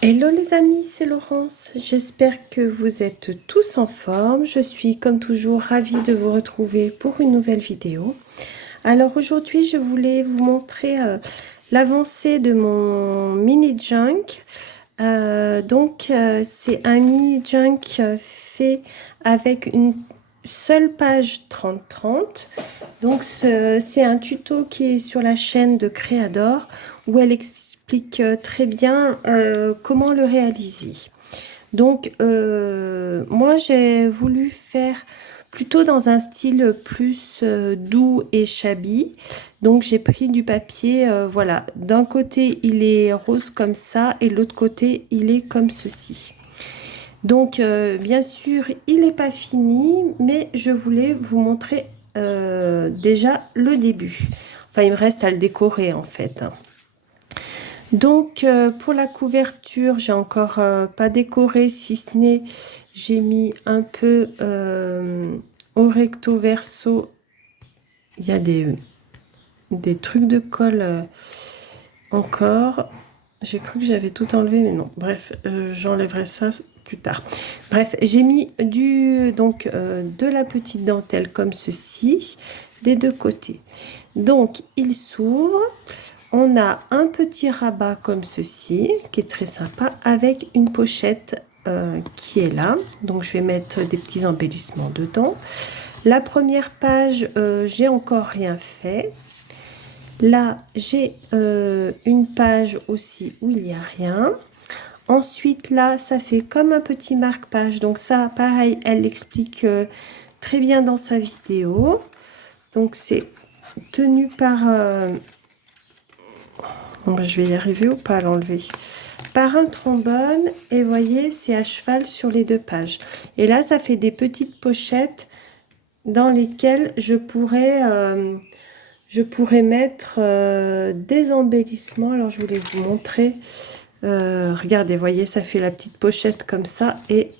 Hello les amis, c'est Laurence. J'espère que vous êtes tous en forme. Je suis comme toujours ravie de vous retrouver pour une nouvelle vidéo. Alors aujourd'hui, je voulais vous montrer l'avancée de mon mini junk. C'est un mini junk fait avec une seule page 30-30. Donc c'est un tuto qui est sur la chaîne de Créador où elle explique très bien comment le réaliser. Donc moi j'ai voulu faire plutôt dans un style plus doux et shabby. Donc j'ai pris du papier, voilà, d'un côté il est rose comme ça et de l'autre côté il est comme ceci. Donc bien sûr il n'est pas fini, mais je voulais vous montrer déjà le début. Enfin il me reste à le décorer en fait. Donc pour la couverture, j'ai encore pas décoré, si ce n'est j'ai mis un peu au recto verso. Il y a des trucs de colle encore. J'ai cru que j'avais tout enlevé, mais non. Bref, j'enlèverai ça plus tard. Bref, j'ai mis de la petite dentelle comme ceci, des deux côtés. Donc, il s'ouvre. On a un petit rabat comme ceci, qui est très sympa, avec une pochette qui est là. Donc, je vais mettre des petits embellissements dedans. La première page, j'ai encore rien fait. Là, j'ai une page aussi où il n'y a rien. Ensuite, là, ça fait comme un petit marque-page. Donc ça, pareil, elle l'explique très bien dans sa vidéo. Donc c'est tenu par... je vais y arriver ou pas à l'enlever. Par un trombone. Et vous voyez, c'est à cheval sur les deux pages. Et là, ça fait des petites pochettes dans lesquelles je pourrais mettre des embellissements. Alors, je voulais vous montrer. Regardez, voyez, ça fait la petite pochette comme ça. Et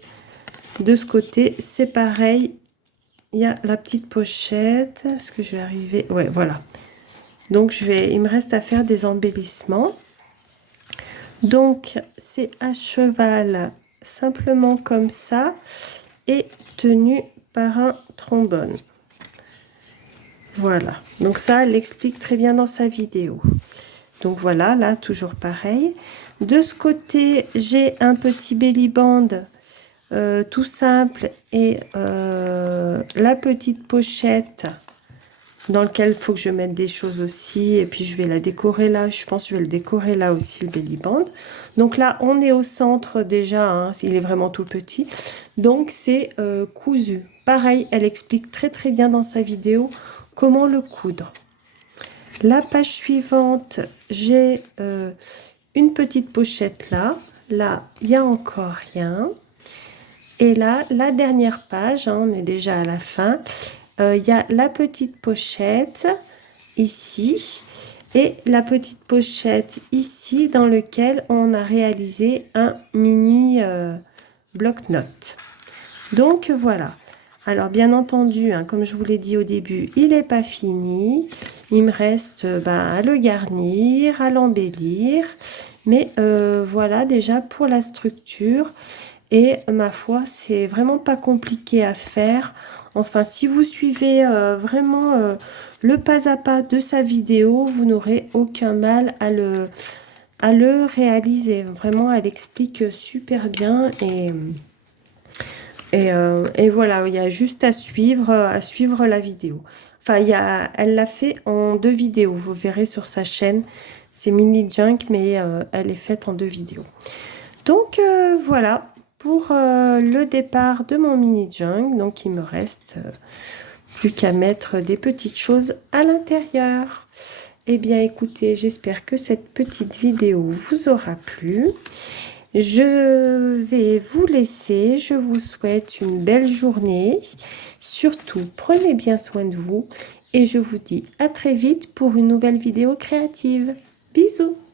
de ce côté, c'est pareil. Il y a la petite pochette. Est-ce que je vais arriver? Ouais, voilà. Donc, il me reste à faire des embellissements. Donc, c'est à cheval, simplement comme ça. Et tenu par un trombone. Voilà, donc ça, elle l'explique très bien dans sa vidéo. Donc voilà, là, toujours pareil. De ce côté, j'ai un petit belly band tout simple et la petite pochette dans lequel il faut que je mette des choses aussi. Et puis, je vais la décorer là. Je pense que je vais le décorer là aussi, le belly band. Donc là, on est au centre déjà. Hein, il est vraiment tout petit. Donc, c'est cousu. Pareil, elle explique très, très bien dans sa vidéo comment le coudre. La page suivante, j'ai une petite pochette là. Là, il n'y a encore rien. Et là, la dernière page, hein, on est déjà à la fin. Il y a la petite pochette ici et la petite pochette ici dans lequel on a réalisé un mini bloc-notes. Donc voilà. Alors bien entendu, hein, comme je vous l'ai dit au début, il n'est pas fini. Il me reste à le garnir, à l'embellir. Mais voilà déjà pour la structure. Et ma foi, c'est vraiment pas compliqué à faire. Enfin, si vous suivez vraiment le pas à pas de sa vidéo, vous n'aurez aucun mal à le réaliser. Vraiment, elle explique super bien et voilà, il y a juste à suivre la vidéo. Enfin, elle l'a fait en 2 vidéos. Vous verrez sur sa chaîne, c'est Mini Junk, mais elle est faite en 2 vidéos. Donc voilà pour le départ de mon mini junk. Donc il me reste plus qu'à mettre des petites choses à l'intérieur. Eh bien écoutez, j'espère que cette petite vidéo vous aura plu. Je vais vous laisser. Je vous souhaite une belle journée. Surtout, prenez bien soin de vous. Et je vous dis à très vite pour une nouvelle vidéo créative. Bisous!